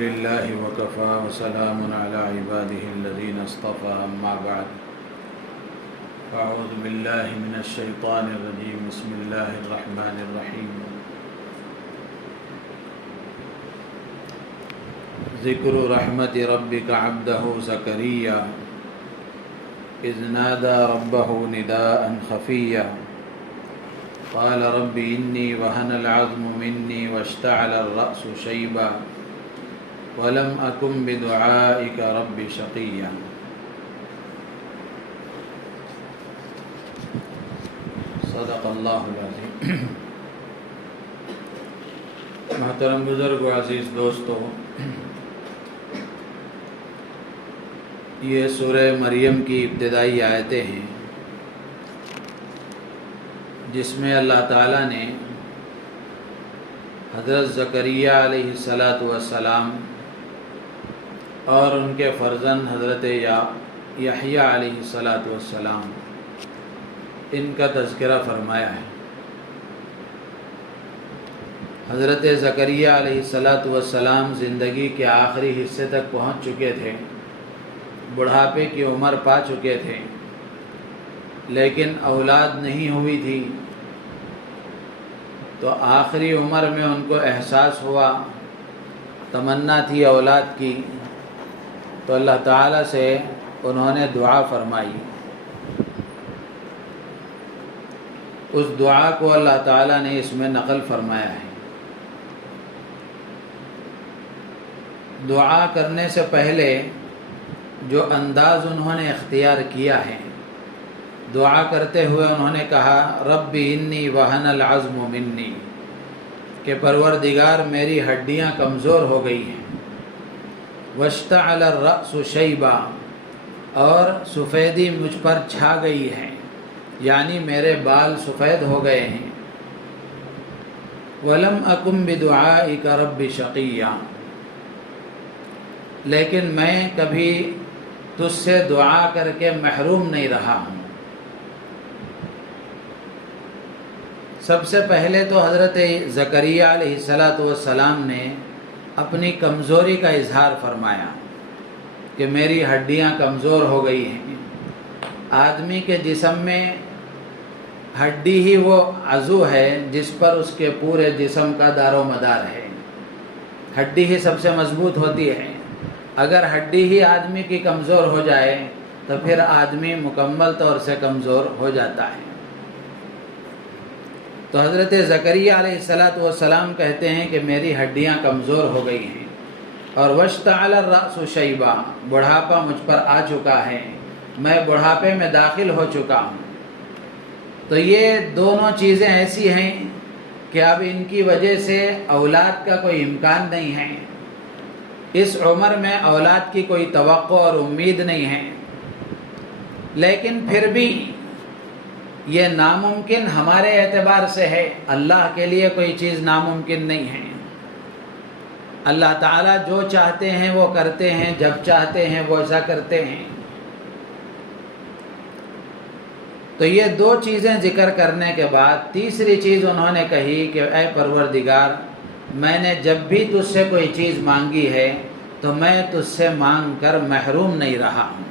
لله وكفى وسلام على عباده الذين اصطفى أما بعد فأعوذ بالله من الشيطان الرجيم بسم الله الرحمن الرحيم ذكر رحمة ربك عبده زكريا إذ نادى ربه نداء خفيا قال رب إني وهن العظم مني واشتعل الرأس شيبا ولم أكن بدعائك رب شقيا۔ صدق اللہ العظیم۔ محترم بزرگ و عزیز دوستو، یہ سورہ مریم کی ابتدائی آیتیں ہیں جس میں اللہ تعالیٰ نے حضرت زکریا علیہ السلام اور ان کے فرزند حضرت یحییٰ علیہ السلام ان کا تذکرہ فرمایا ہے۔ حضرت زکریا علیہ السلام زندگی کے آخری حصے تک پہنچ چکے تھے، بڑھاپے کی عمر پا چکے تھے، لیکن اولاد نہیں ہوئی تھی، تو آخری عمر میں ان کو احساس ہوا، تمنا تھی اولاد کی، تو اللہ تعالیٰ سے انہوں نے دعا فرمائی۔ اس دعا کو اللہ تعالیٰ نے اس میں نقل فرمایا ہے۔ دعا کرنے سے پہلے جو انداز انہوں نے اختیار کیا ہے، دعا کرتے ہوئے انہوں نے کہا رب انی وہن العظم منی، کہ پروردگار میری ہڈیاں کمزور ہو گئی ہیں، واشتعل الرأس شیبا، اور سفیدی مجھ پر چھا گئی ہے، یعنی میرے بال سفید ہو گئے ہیں، ولم اکن بدعائک رب شقیا، لیکن میں کبھی تجھ سے دعا کر کے محروم نہیں رہا ہوں۔ سب سے پہلے تو حضرت زکریا علیہ السلام نے اپنی کمزوری کا اظہار فرمایا کہ میری ہڈیاں کمزور ہو گئی ہیں۔ آدمی کے جسم میں ہڈی ہی وہ عضو ہے جس پر اس کے پورے جسم کا دار و مدار ہے، ہڈی ہی سب سے مضبوط ہوتی ہے۔ اگر ہڈی ہی آدمی کی کمزور ہو جائے تو پھر آدمی مکمل طور سے کمزور ہو جاتا ہے۔ تو حضرت زکریا علیہ السلام کہتے ہیں کہ میری ہڈیاں کمزور ہو گئی ہیں، اور واشتعل الرأس شیبا، بڑھاپا مجھ پر آ چکا ہے، میں بڑھاپے میں داخل ہو چکا ہوں۔ تو یہ دونوں چیزیں ایسی ہیں کہ اب ان کی وجہ سے اولاد کا کوئی امکان نہیں ہے، اس عمر میں اولاد کی کوئی توقع اور امید نہیں ہے، لیکن پھر بھی یہ ناممکن ہمارے اعتبار سے ہے، اللہ کے لیے کوئی چیز ناممکن نہیں ہے۔ اللہ تعالیٰ جو چاہتے ہیں وہ کرتے ہیں، جب چاہتے ہیں وہ ایسا کرتے ہیں۔ تو یہ دو چیزیں ذکر کرنے کے بعد تیسری چیز انہوں نے کہی کہ اے پروردگار، میں نے جب بھی تجھ سے کوئی چیز مانگی ہے تو میں تجھ سے مانگ کر محروم نہیں رہا ہوں۔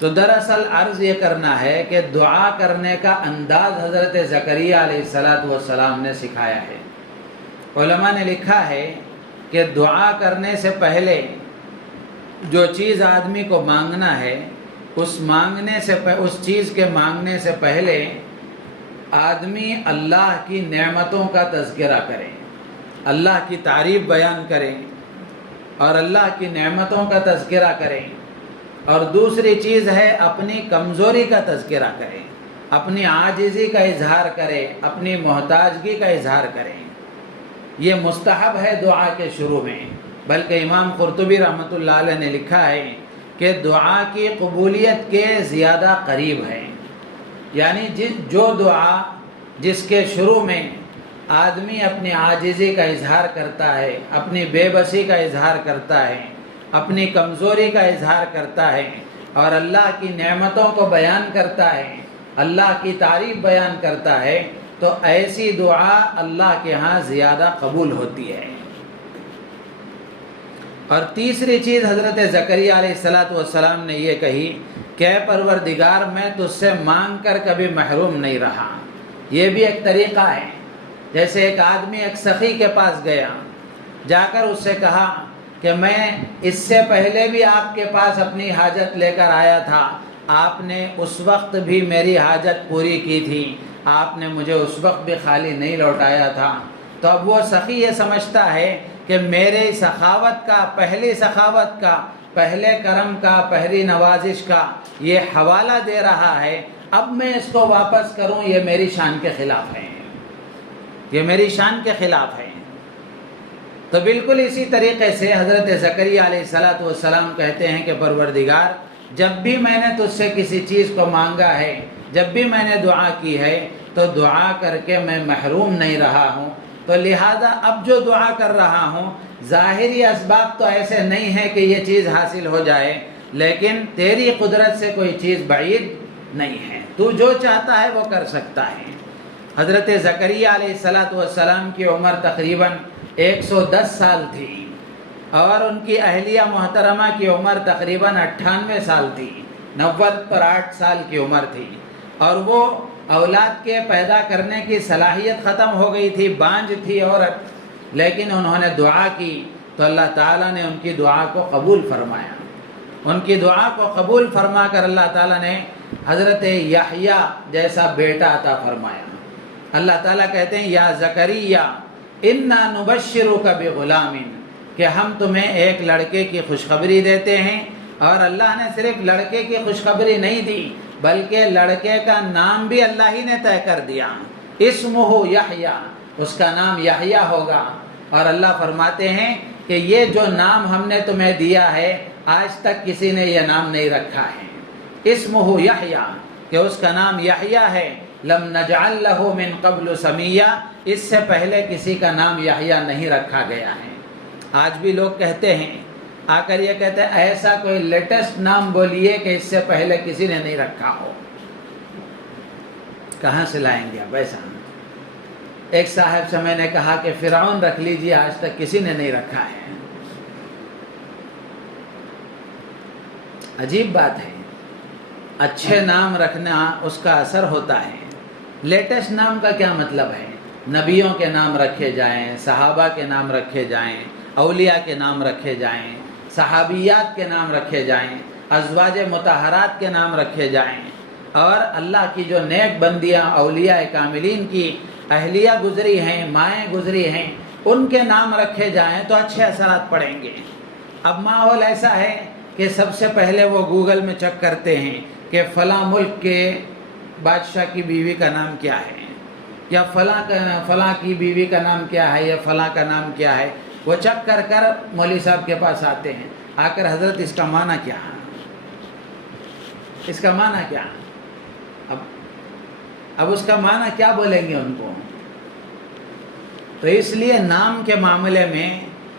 تو دراصل عرض یہ کرنا ہے کہ دعا کرنے کا انداز حضرت زکریا علیہ السلام نے سکھایا ہے۔ علماء نے لکھا ہے کہ دعا کرنے سے پہلے جو چیز آدمی کو مانگنا ہے، اس چیز کے مانگنے سے پہلے آدمی اللہ کی نعمتوں کا تذکرہ کرے، اللہ کی تعریف بیان کرے اور اللہ کی نعمتوں کا تذکرہ کرے، اور دوسری چیز ہے اپنی کمزوری کا تذکرہ کرے، اپنی عاجزی کا اظہار کرے، اپنی محتاجگی کا اظہار کرے۔ یہ مستحب ہے دعا کے شروع میں، بلکہ امام قرطبی رحمۃ اللہ علیہ نے لکھا ہے کہ دعا کی قبولیت کے زیادہ قریب ہے، یعنی جو دعا جس کے شروع میں آدمی اپنی عاجزی کا اظہار کرتا ہے، اپنی بے بسی کا اظہار کرتا ہے، اپنی کمزوری کا اظہار کرتا ہے اور اللہ کی نعمتوں کو بیان کرتا ہے، اللہ کی تعریف بیان کرتا ہے، تو ایسی دعا اللہ کے ہاں زیادہ قبول ہوتی ہے۔ اور تیسری چیز حضرت زکریا علیہ السلام نے یہ کہی کہ اے پروردگار میں تجھ سے مانگ کر کبھی محروم نہیں رہا۔ یہ بھی ایک طریقہ ہے، جیسے ایک آدمی ایک سخی کے پاس گیا، جا کر اس سے کہا کہ میں اس سے پہلے بھی آپ کے پاس اپنی حاجت لے کر آیا تھا، آپ نے اس وقت بھی میری حاجت پوری کی تھی، آپ نے مجھے اس وقت بھی خالی نہیں لوٹایا تھا۔ تو اب وہ سخی یہ سمجھتا ہے کہ میرے سخاوت کا، پہلی سخاوت کا، پہلے کرم کا، پہلی نوازش کا یہ حوالہ دے رہا ہے، اب میں اس کو واپس کروں یہ میری شان کے خلاف ہے، یہ میری شان کے خلاف ہے۔ تو بالکل اسی طریقے سے حضرت زکریا علیہ السلام کہتے ہیں کہ پروردگار جب بھی میں نے تجھ سے کسی چیز کو مانگا ہے، جب بھی میں نے دعا کی ہے تو دعا کر کے میں محروم نہیں رہا ہوں، تو لہذا اب جو دعا کر رہا ہوں ظاہری اسباب تو ایسے نہیں ہے کہ یہ چیز حاصل ہو جائے، لیکن تیری قدرت سے کوئی چیز بعید نہیں ہے، تو جو چاہتا ہے وہ کر سکتا ہے۔ حضرت زکریا علیہ السلام کی عمر تقریباً 110 سال تھی، اور ان کی اہلیہ محترمہ کی عمر تقریباً 98 سال تھی، 90 پر 8 سال کی عمر تھی، اور وہ اولاد کے پیدا کرنے کی صلاحیت ختم ہو گئی تھی، بانجھ تھی عورت، لیکن انہوں نے دعا کی تو اللہ تعالیٰ نے ان کی دعا کو قبول فرمایا۔ ان کی دعا کو قبول فرما کر اللہ تعالیٰ نے حضرت یحییٰ جیسا بیٹا عطا فرمایا۔ اللہ تعالیٰ کہتے ہیں یا زکریا انا نبشرک بغلام، کہ ہم تمہیں ایک لڑکے کی خوشخبری دیتے ہیں، اور اللہ نے صرف لڑکے کی خوشخبری نہیں دی بلکہ لڑکے کا نام بھی اللہ ہی نے طے کر دیا، اسمہ یحییٰ، اس کا نام یحییٰ ہوگا۔ اور اللہ فرماتے ہیں کہ یہ جو نام ہم نے تمہیں دیا ہے آج تک کسی نے یہ نام نہیں رکھا ہے، اسمہ یحییٰ، کہ اس کا نام یحییٰ ہے، لم نجعل لہ من قبل سمیہ، اس سے پہلے کسی کا نام یحییٰ نہیں رکھا گیا ہے۔ آج بھی لوگ کہتے ہیں، آ کر یہ کہتے ہیں ایسا کوئی لیٹسٹ نام بولیے کہ اس سے پہلے کسی نے نہیں رکھا ہو۔ کہاں سے لائیں گے اب ایسا؟ ایک صاحب سے میں نے کہا کہ فرعون رکھ لیجیے، آج تک کسی نے نہیں رکھا ہے۔ عجیب بات ہے، اچھے نام رکھنا اس کا اثر ہوتا ہے۔ لیٹسٹ نام کا کیا مطلب ہے؟ نبیوں کے نام رکھے جائیں، صحابہ کے نام رکھے جائیں، اولیاء کے نام رکھے جائیں، صحابیات کے نام رکھے جائیں، ازواج مطہرات کے نام رکھے جائیں، اور اللہ کی جو نیک بندیاں اولیاء کاملین کی اہلیہ گزری ہیں، مائیں گزری ہیں، ان کے نام رکھے جائیں تو اچھے اثرات پڑیں گے۔ اب ماحول ایسا ہے کہ سب سے پہلے وہ گوگل میں چیک کرتے ہیں کہ فلاں ملک کے بادشاہ کی بیوی کا نام کیا ہے، یا فلاں کی بیوی کا نام کیا ہے، یا فلاں کا نام کیا ہے، وہ چیک کر کر مولوی صاحب کے پاس آتے ہیں، آ کر حضرت اس کا معنی کیا ہے، اس کا معنی کیا؟ اب اس کا معنی کیا بولیں گے ان کو؟ تو اس لیے نام کے معاملے میں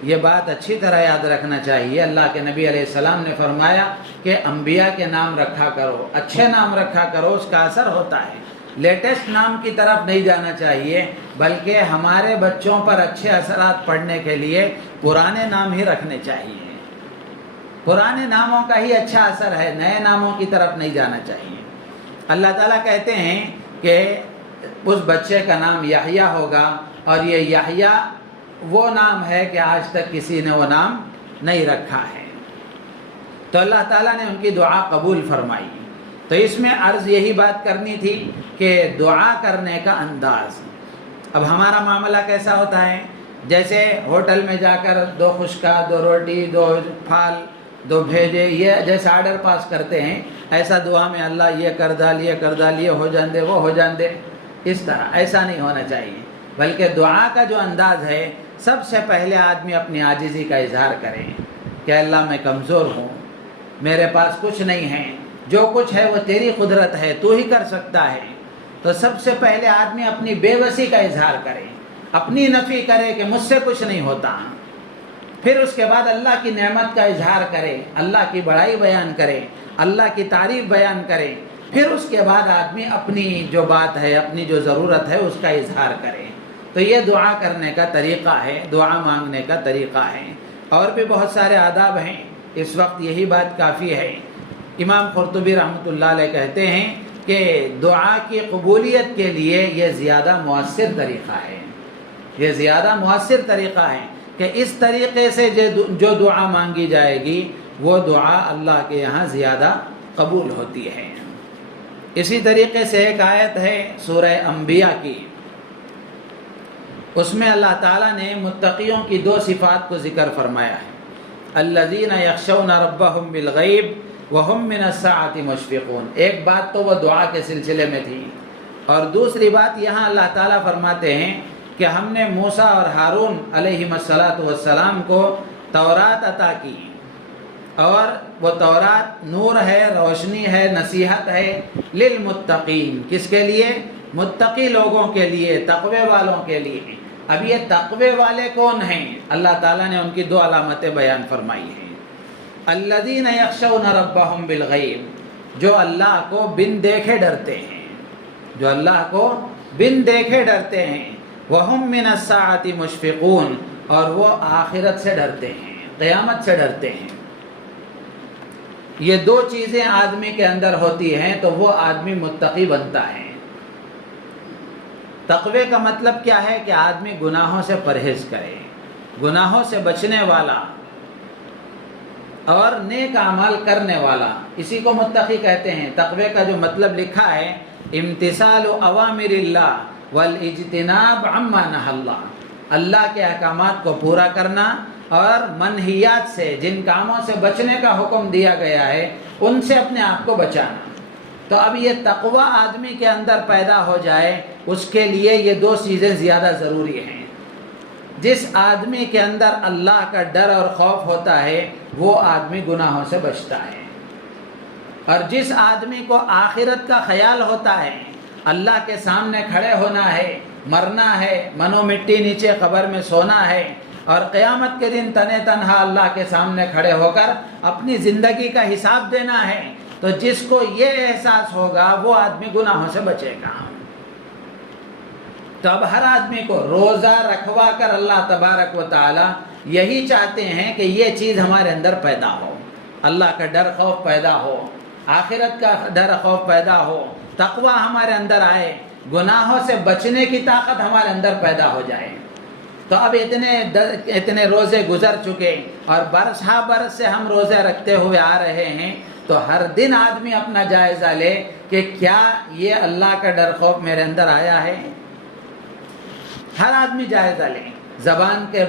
یہ بات اچھی طرح یاد رکھنا چاہیے۔ اللہ کے نبی علیہ السلام نے فرمایا کہ انبیاء کے نام رکھا کرو، اچھے نام رکھا کرو، اس کا اثر ہوتا ہے۔ لیٹسٹ نام کی طرف نہیں جانا چاہیے، بلکہ ہمارے بچوں پر اچھے اثرات پڑنے کے لیے پرانے نام ہی رکھنے چاہیے۔ پرانے ناموں کا ہی اچھا اثر ہے، نئے ناموں کی طرف نہیں جانا چاہیے۔ اللہ تعالیٰ کہتے ہیں کہ اس بچے کا نام یحییٰ ہوگا، اور یہ یحییٰ وہ نام ہے کہ آج تک کسی نے وہ نام نہیں رکھا ہے۔ تو اللہ تعالیٰ نے ان کی دعا قبول فرمائی۔ تو اس میں عرض یہی بات کرنی تھی کہ دعا کرنے کا انداز۔ اب ہمارا معاملہ کیسا ہوتا ہے؟ جیسے ہوٹل میں جا کر 2 خشکا، 2 روٹی، 2 پھال، 2 بھیجے، یہ جیسا آرڈر پاس کرتے ہیں، ایسا دعا میں اللہ یہ کر ڈال، یہ کر ڈال، یہ ہو جان دے، وہ ہو جان دے، اس طرح ایسا نہیں ہونا چاہیے۔ بلکہ دعا کا جو انداز ہے، سب سے پہلے آدمی اپنی عاجزی کا اظہار کرے کہ اللہ میں کمزور ہوں، میرے پاس کچھ نہیں ہے، جو کچھ ہے وہ تیری قدرت ہے، تو ہی کر سکتا ہے۔ تو سب سے پہلے آدمی اپنی بے بسی کا اظہار کرے، اپنی نفی کرے کہ مجھ سے کچھ نہیں ہوتا۔ پھر اس کے بعد اللہ کی نعمت کا اظہار کرے، اللہ کی بڑائی بیان کرے، اللہ کی تعریف بیان کرے۔ پھر اس کے بعد آدمی اپنی جو بات ہے، اپنی جو ضرورت ہے، اس کا اظہار کرے۔ تو یہ دعا کرنے کا طریقہ ہے، دعا مانگنے کا طریقہ ہے۔ اور بھی بہت سارے آداب ہیں، اس وقت یہی بات کافی ہے۔ امام قرطبی رحمۃ اللہ علیہ کہتے ہیں کہ دعا کی قبولیت کے لیے یہ زیادہ مؤثر طریقہ ہے، یہ زیادہ مؤثر طریقہ ہے کہ اس طریقے سے جو دعا مانگی جائے گی وہ دعا اللہ کے یہاں زیادہ قبول ہوتی ہے۔ اسی طریقے سے ایک آیت ہے سورہ انبیاء کی، اس میں اللہ تعالیٰ نے متقیوں کی دو صفات کو ذکر فرمایا ہے، الذین یخشون ربہم بالغیب وہم من الساعۃ مشفقون۔ ایک بات تو وہ دعا کے سلسلے میں تھی، اور دوسری بات یہاں اللہ تعالیٰ فرماتے ہیں کہ ہم نے موسیٰ اور ہارون علیہم السلام کو تورات عطا کی، اور وہ تورات نور ہے، روشنی ہے، نصیحت ہے للمتقین۔ کس کے لیے؟ متقی لوگوں کے لیے، تقوی والوں کے لیے۔ اب یہ تقوی والے کون ہیں؟ اللہ تعالیٰ نے ان کی دو علامتیں بیان فرمائی ہیں۔ الذین یخشون ربہم بالغیب، جو اللہ کو بن دیکھے ڈرتے ہیں، جو اللہ کو بن دیکھے ڈرتے ہیں، وہم من الساعۃ مشفقون، اور وہ آخرت سے ڈرتے ہیں، قیامت سے ڈرتے ہیں۔ یہ دو چیزیں آدمی کے اندر ہوتی ہیں تو وہ آدمی متقی بنتا ہے۔ تقوی کا مطلب کیا ہے؟ کہ آدمی گناہوں سے پرہیز کرے، گناہوں سے بچنے والا اور نیک اعمال کرنے والا، اسی کو متقی کہتے ہیں۔ تقوی کا جو مطلب لکھا ہے، امتثال اوامر اللہ والاجتناب عما نہى اللہ، اللہ کے احکامات کو پورا کرنا اور منہیات سے، جن کاموں سے بچنے کا حکم دیا گیا ہے ان سے اپنے آپ کو بچانا۔ تو اب یہ تقوی آدمی کے اندر پیدا ہو جائے، اس کے لیے یہ دو چیزیں زیادہ ضروری ہیں۔ جس آدمی کے اندر اللہ کا ڈر اور خوف ہوتا ہے وہ آدمی گناہوں سے بچتا ہے، اور جس آدمی کو آخرت کا خیال ہوتا ہے، اللہ کے سامنے کھڑے ہونا ہے، مرنا ہے، منو مٹی نیچے قبر میں سونا ہے، اور قیامت کے دن تنے تنہا اللہ کے سامنے کھڑے ہو کر اپنی زندگی کا حساب دینا ہے، تو جس کو یہ احساس ہوگا وہ آدمی گناہوں سے بچے گا۔ تو اب ہر آدمی کو روزہ رکھوا کر اللہ تبارک و تعالی یہی چاہتے ہیں کہ یہ چیز ہمارے اندر پیدا ہو، اللہ کا ڈر خوف پیدا ہو، آخرت کا ڈر خوف پیدا ہو، تقوی ہمارے اندر آئے، گناہوں سے بچنے کی طاقت ہمارے اندر پیدا ہو جائے۔ تو اب اتنے روزے گزر چکے اور برس ہا برس سے ہم روزے رکھتے ہوئے آ رہے ہیں، تو ہر دن آدمی اپنا جائزہ لے کہ کیا یہ اللہ کا ڈر خوف میرے اندر آیا ہے۔ ہر آدمی جائزہ لے، زبان کے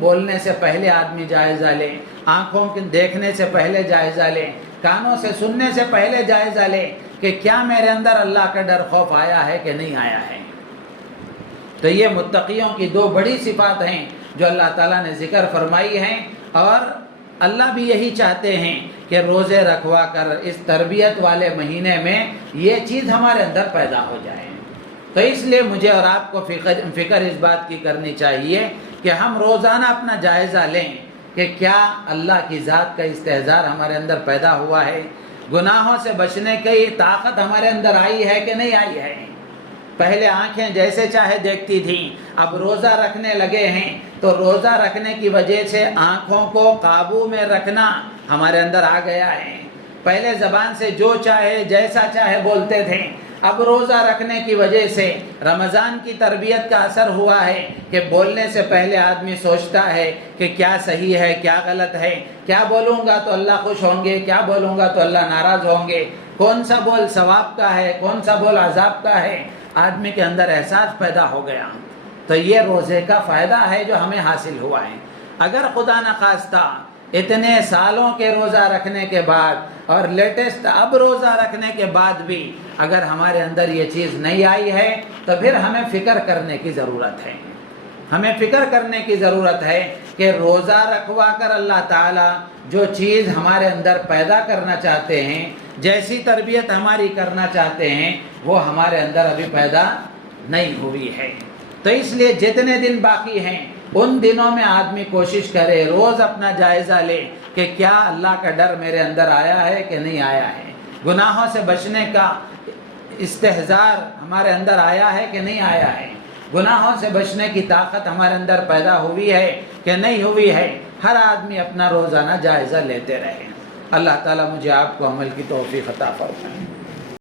بولنے سے پہلے آدمی جائزہ لے، آنکھوں کے دیکھنے سے پہلے جائزہ لے، کانوں سے سننے سے پہلے جائزہ لے کہ کیا میرے اندر اللہ کا ڈر خوف آیا ہے کہ نہیں آیا ہے۔ تو یہ متقیوں کی دو بڑی صفات ہیں جو اللہ تعالیٰ نے ذکر فرمائی ہیں، اور اللہ بھی یہی چاہتے ہیں کہ روزے رکھوا کر اس تربیت والے مہینے میں یہ چیز ہمارے اندر پیدا ہو جائے۔ تو اس لیے مجھے اور آپ کو فکر اس بات کی کرنی چاہیے کہ ہم روزانہ اپنا جائزہ لیں کہ کیا اللہ کی ذات کا استحضار ہمارے اندر پیدا ہوا ہے، گناہوں سے بچنے کی طاقت ہمارے اندر آئی ہے کہ نہیں آئی ہے۔ پہلے آنکھیں جیسے چاہے دیکھتی تھیں، اب روزہ رکھنے لگے ہیں تو روزہ رکھنے کی وجہ سے آنکھوں کو قابو میں رکھنا ہمارے اندر آ گیا ہے۔ پہلے زبان سے جو چاہے جیسا چاہے بولتے تھے، اب روزہ رکھنے کی وجہ سے رمضان کی تربیت کا اثر ہوا ہے کہ بولنے سے پہلے آدمی سوچتا ہے کہ کیا صحیح ہے کیا غلط ہے، کیا بولوں گا تو اللہ خوش ہوں گے، کیا بولوں گا تو اللہ ناراض ہوں گے، کون سا بول ثواب کا ہے، کون سا بول عذاب کا ہے۔ آدمی کے اندر احساس پیدا ہو گیا۔ تو یہ روزے کا فائدہ ہے جو ہمیں حاصل ہوا ہے۔ اگر خدا نخواستہ اتنے سالوں کے روزہ رکھنے کے بعد اور لیٹسٹ اب روزہ رکھنے کے بعد بھی اگر ہمارے اندر یہ چیز نہیں آئی ہے تو پھر ہمیں فکر کرنے کی ضرورت ہے۔ ہمیں فکر کرنے کی ضرورت ہے کہ روزہ رکھوا کر اللہ تعالیٰ جو چیز ہمارے اندر پیدا کرنا چاہتے ہیں، جیسی تربیت ہماری کرنا چاہتے ہیں، وہ ہمارے اندر ابھی پیدا نہیں ہوئی ہے۔ تو اس لیے جتنے دن باقی ہیں ان دنوں میں آدمی کوشش کرے، روز اپنا جائزہ لے کہ کیا اللہ کا ڈر میرے اندر آیا ہے کہ نہیں آیا ہے، گناہوں سے بچنے کا استحضار ہمارے اندر آیا ہے کہ نہیں آیا ہے، گناہوں سے بچنے کی طاقت ہمارے اندر پیدا ہوئی ہے کہ نہیں ہوئی ہے۔ ہر آدمی اپنا روزانہ جائزہ لیتے رہے۔ اللہ تعالیٰ مجھے آپ کو عمل کی توفیق عطا فرمائے۔